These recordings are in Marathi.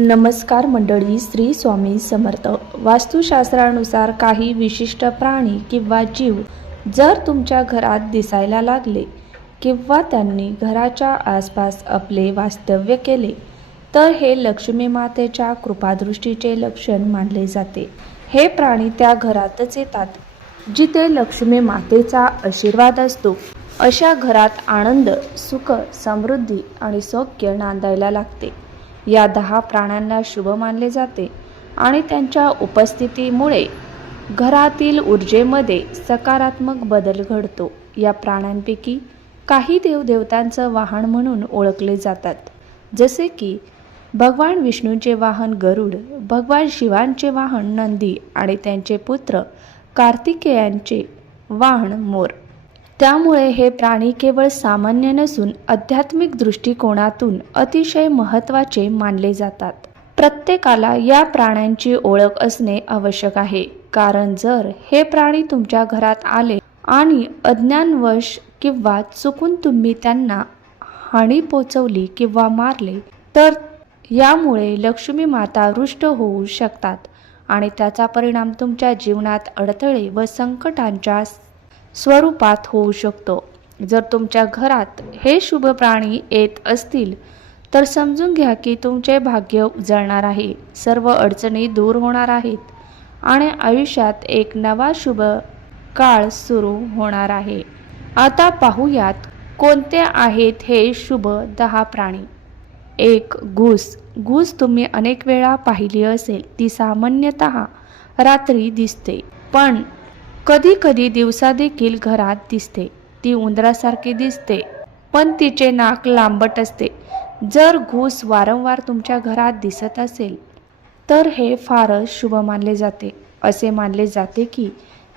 नमस्कार मंडळी श्री स्वामी समर्थ. वास्तुशास्त्रानुसार काही विशिष्ट प्राणी किंवा जीव जर तुमच्या घरात दिसायला लागले किंवा त्यांनी घराच्या आसपास आपले वास्तव्य केले तर हे लक्ष्मी मातेच्या कृपादृष्टीचे लक्षण मानले जाते. हे प्राणी त्या घरातच येतात जिथे लक्ष्मी मातेचा आशीर्वाद असतो. अशा घरात आनंद सुख समृद्धी आणि सौख्य नांदायला लागते. या दहा प्राण्यांना शुभ मानले जाते आणि त्यांच्या उपस्थितीमुळे घरातील ऊर्जेमध्ये सकारात्मक बदल घडतो. या प्राण्यांपैकी काही देवदेवतांचं वाहन म्हणून ओळखले जातात. जसे की भगवान विष्णूंचे वाहन गरुड भगवान शिवांचे वाहन नंदी आणि त्यांचे पुत्र कार्तिकेयांचे वाहन मोर. त्यामुळे हे प्राणी केवळ सामान्य नसून आध्यात्मिक दृष्टिकोनातून अतिशय महत्त्वाचे मानले जातात. प्रत्येकाला या प्राण्यांची ओळख असणे आवश्यक आहे. कारण जर हे प्राणी तुमच्या घरात आले आणि अज्ञानवश किंवा चुकून तुम्ही त्यांना हानी पोचवली किंवा मारले तर यामुळे लक्ष्मी माता रुष्ट होऊ शकतात आणि त्याचा परिणाम तुमच्या जीवनात अडथळे व संकटांच्या स्वरूपात होऊ शकतो. जर तुमच्या घरात हे शुभ प्राणी येत असतील तर समजून घ्या की तुमचे भाग्य उजळणार आहे. सर्व अडचणी दूर होणार आहेत आणि आयुष्यात एक नवा शुभ काळ सुरू होणार आहे. आता पाहूयात कोणते आहेत हे शुभ दहा प्राणी? एक घूस. घूस तुम्ही अनेक वेळा पाहिली असेल. ती सामान्यतः रात्री दिसते. पण कधी कधी दिवसा देखील घरात दिसते. ती उंदरासारखी दिसते पण तिचे नाक लांबट असते. जर घूस वारंवार तुमच्या घरात दिसत असेल तर हे फारच शुभ मानले जाते. असे मानले जाते की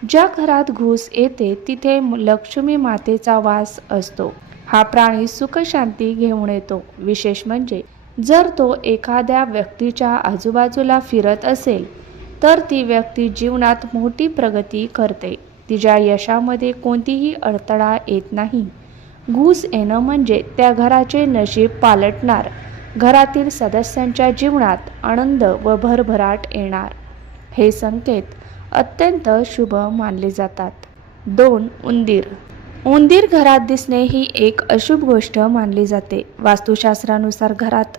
ज्या घरात घूस येते तिथे लक्ष्मी मातेचा वास असतो. हा प्राणी सुखशांती घेऊन येतो. विशेष म्हणजे जर तो एखाद्या व्यक्तीच्या आजूबाजूला फिरत असेल तर ती व्यक्ती जीवनात मोठी प्रगती करते. तिच्या यशामध्ये कोणतीही अडथळा येत नाही. घूस येणं म्हणजे त्या घराचे नशीब पालटणार. घरातील सदस्यांच्या जीवनात आनंद व भरभराट येणार. हे संकेत अत्यंत शुभ मानले जातात. दोन उंदीर. उंदीर घरात दिसणे ही एक अशुभ गोष्ट मानली जाते. वास्तुशास्त्रानुसार घरात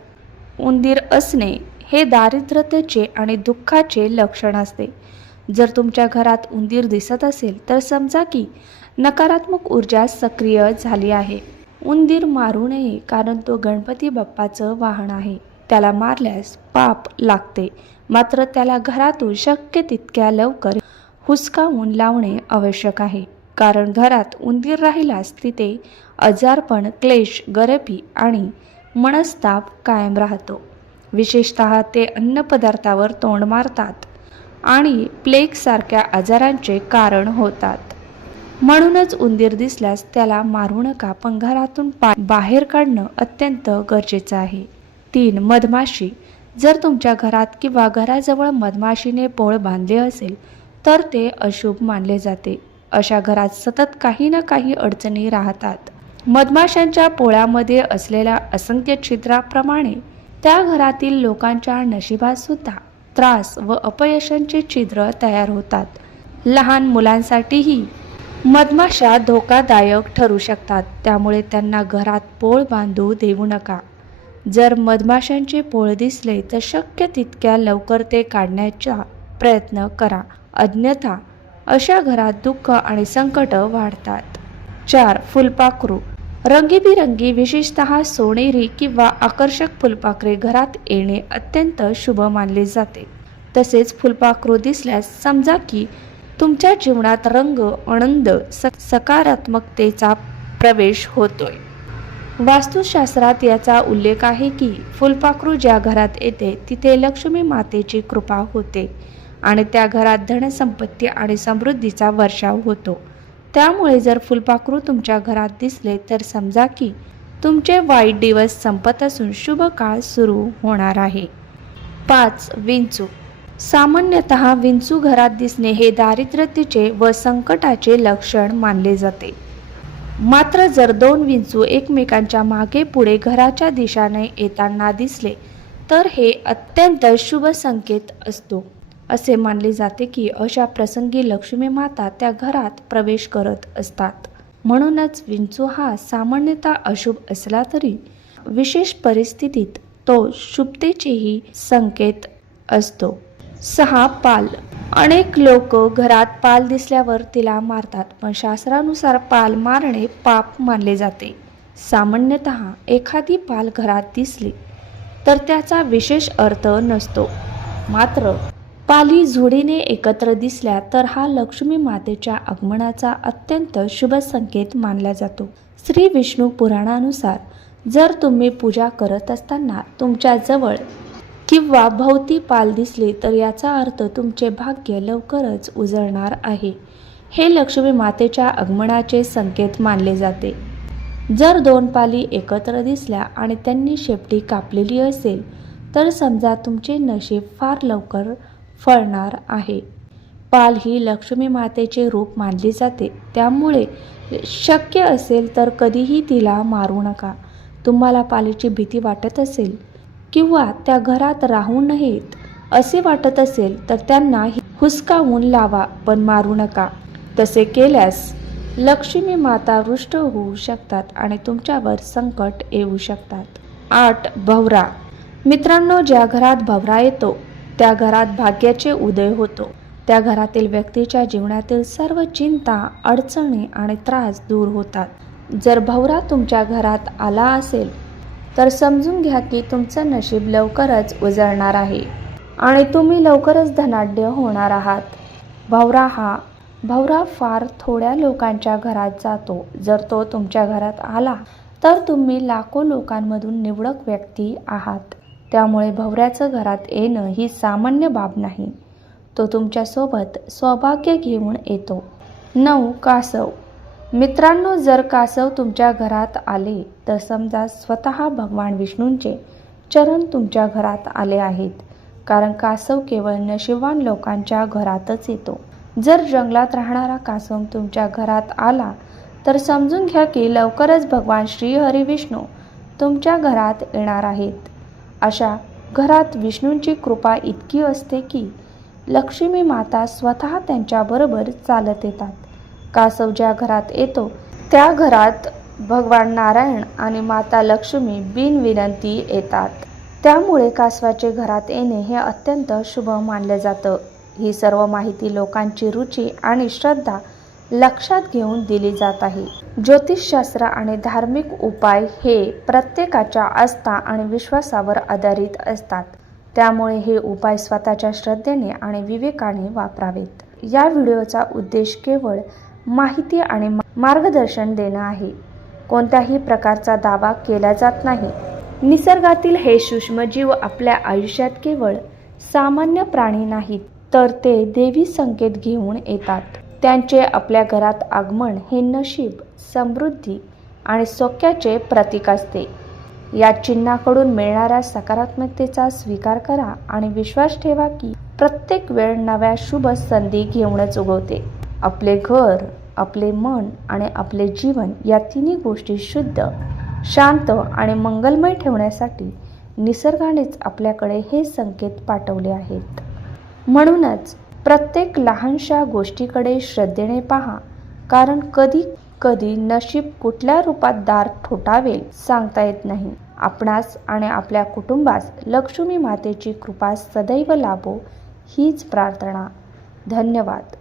उंदीर असणे हे दारिद्र्यतेचे आणि दुःखाचे लक्षण असते. जर तुमच्या घरात उंदीर दिसत असेल तर समजा की नकारात्मक ऊर्जा सक्रिय झाली आहे. उंदीर मारू नये कारण तो गणपती बाप्पाचं वाहन आहे. त्याला मारल्यास पाप लागते. मात्र त्याला घरातून शक्य तितक्या लवकर हुसकावून लावणे आवश्यक आहे. कारण घरात उंदीर राहिल्यास तिथे आजारपण क्लेश गरपी आणि मनस्ताप कायम राहतो. विशेषतः ते अन्नपदार्थावर तोंड मारतात आणि प्लेगसारख्या आजारांचे कारण होतात. म्हणूनच उंदीर दिसल्यास त्याला मारू नका पण घरातून पा बाहेर काढणं अत्यंत गरजेचं आहे. तीन मधमाशी. जर तुमच्या घरात किंवा घराजवळ मधमाशीने पोळ बांधले असेल तर ते अशुभ मानले जाते. अशा घरात सतत काही ना काही अडचणी राहतात. मधमाशांच्या पोळ्यामध्ये असलेल्या असंख्य छिद्राप्रमाणे त्या घरातील लोकांच्या नशिबात सुद्धा त्रास व अपयशांचे छिद्र तयार होतात. लहान मुलांसाठीही मधमाशा धोकादायक ठरू शकतात. त्यामुळे त्यांना घरात पोळ बांधू देऊ नका. जर मधमाशांचे पोळ दिसले तर शक्य तितक्या लवकर ते काढण्याचा प्रयत्न करा. अन्यथा अशा घरात दुःख आणि संकट वाढतात. चार फुलपाखरू. रंगीबिरंगी विशेषतः सोनेरी किंवा आकर्षक फुलपाखरे घरात येणे अत्यंत शुभ मानले जाते. तसेच फुलपाखरू दिसल्यास समजा की तुमच्या जीवनात रंग आनंद स सकारात्मकतेचा प्रवेश होतोय. वास्तुशास्त्रात याचा उल्लेख आहे की फुलपाखरू ज्या घरात येते तिथे लक्ष्मी मातेची कृपा होते आणि त्या घरात धनसंपत्ती आणि समृद्धीचा वर्षाव होतो. त्यामुळे जर फुलपाखरू तुमच्या घरात दिसले तर समजा की तुमचे वाईट दिवस संपत असून शुभ काळ सुरू होणार आहे. पाच विंचू. सामान्यतः विंचू घरात दिसणे हे दारिद्र्यतेचे व संकटाचे लक्षण मानले जाते. मात्र जर दोन विंचू एकमेकांच्या मागे पुढे घराच्या दिशाने येताना दिसले तर हे अत्यंत शुभ संकेत असतो. असे मानले जाते की अशा प्रसंगी लक्ष्मी माता त्या घरात प्रवेश करत असतात. म्हणूनच विंचू हा सामान्यतः अशुभ असला तरी विशेष परिस्थितीत तो शुभतेचेही संकेत असतो. सहा पाल. अनेक लोक घरात पाल दिसल्यावर तिला मारतात. पण शास्त्रानुसार पाल मारणे पाप मानले जाते. सामान्यतः एखादी पाल घरात दिसली तर त्याचा विशेष अर्थ नसतो. मात्र पाली जोडीने एकत्र दिसल्या तर हा लक्ष्मी मातेच्या आगमनाचा अत्यंत शुभ संकेत मानला जातो. श्री विष्णू पुराणानुसार जर तुम्ही पूजा करत असताना तुमच्याजवळ किंवा भोवती पाल दिसली तर याचा अर्थ तुमचे भाग्य लवकरच उजळणार आहे. हे लक्ष्मी मातेच्या आगमनाचे संकेत मानले जाते. जर दोन पाली एकत्र दिसल्या आणि त्यांनी शेपटी कापलेली असेल तर समजा तुमचे नशीब फार लवकर फळणार आहे. पाल ही लक्ष्मी मातेचे रूप मानली जाते. त्यामुळे शक्य असेल तर कधीही तिला मारू नका. तुम्हाला पालीची भीती वाटत असेल किंवा त्या घरात राहू नयेत असे वाटत असेल तर त्यांना हुसकावून लावा पण मारू नका. तसे केल्यास लक्ष्मी माता रुष्ट होऊ शकतात आणि तुमच्यावर संकट येऊ शकतात. आठ भवरा. मित्रांनो ज्या घरात भवरा येतो त्या घरात भाग्याचे उदय होतो. त्या घरातील व्यक्तीच्या जीवनातील सर्व चिंता अडचणी आणि त्रास दूर होतात. जर भवरा तुमच्या घरात आला असेल तर समजून घ्या की तुमचं नशीब लवकरच उजळणार आहे आणि तुम्ही लवकरच धनाढ्य होणार आहात. भवरा हा भवरा फार थोड्या लोकांच्या घरात जातो. जर तो तुमच्या घरात आला तर तुम्ही लाखो लोकांमधून निवडक व्यक्ती आहात. त्यामुळे भवऱ्याचं घरात येणं ही सामान्य बाब नाही. तो तुमच्यासोबत सौभाग्य घेऊन येतो. नऊ कासव. मित्रांनो जर कासव तुमच्या घरात आले तर समजा स्वतः भगवान विष्णूंचे चरण तुमच्या घरात आले आहेत. कारण कासव केवळ नशिबान लोकांच्या घरातच येतो. जर जंगलात राहणारा कासव तुमच्या घरात आला तर समजून घ्या की लवकरच भगवान श्री विष्णू तुमच्या घरात येणार आहेत. अशा घरात विष्णूंची कृपा इतकी असते की लक्ष्मी माता स्वतः त्यांच्याबरोबर चालत येतात. कासव ज्या घरात येतो त्या घरात भगवान नारायण आणि माता लक्ष्मी बिनविनंती येतात. त्यामुळे कासवाचे घरात येणे हे अत्यंत शुभ मानलं जातं. ही सर्व माहिती लोकांची रुची आणि श्रद्धा लक्षात घेऊन दिली जात आहे. ज्योतिषशास्त्र आणि धार्मिक उपाय हे प्रत्येकाच्या आस्था आणि विश्वासावर आधारित असतात. त्यामुळे हे उपाय स्वतःच्या श्रद्धेने आणि विवेकाने वापरावेत. या व्हिडिओचा उद्देश केवळ माहिती आणि मार्गदर्शन देणं आहे. कोणत्याही प्रकारचा दावा केला जात नाही. निसर्गातील हे सूक्ष्मजीव आपल्या आयुष्यात केवळ सामान्य प्राणी नाहीत तर ते देवी संकेत घेऊन येतात. त्यांचे आपल्या घरात आगमन हे नशीब समृद्धी आणि सौख्याचे प्रतीक असते. या चिन्हाकडून मिळणाऱ्या सकारात्मकतेचा स्वीकार करा आणि विश्वास ठेवा की प्रत्येक वेळ नव्या शुभ संधी घेऊनच उगवते. आपले घर आपले मन आणि आपले जीवन या तिन्ही गोष्टी शुद्ध शांत आणि मंगलमय ठेवण्यासाठी निसर्गानेच आपल्याकडे हे संकेत पाठवले आहेत. म्हणूनच प्रत्येक लहानशा गोष्टीकडे श्रद्धेने पहा. कारण कधी कधी नशीब कुठल्या रूपात दार ठोठावेल सांगता येत नाही. आपणास आणि आपल्या कुटुंबास लक्ष्मी मातेची कृपा सदैव लाभो हीच प्रार्थना. धन्यवाद.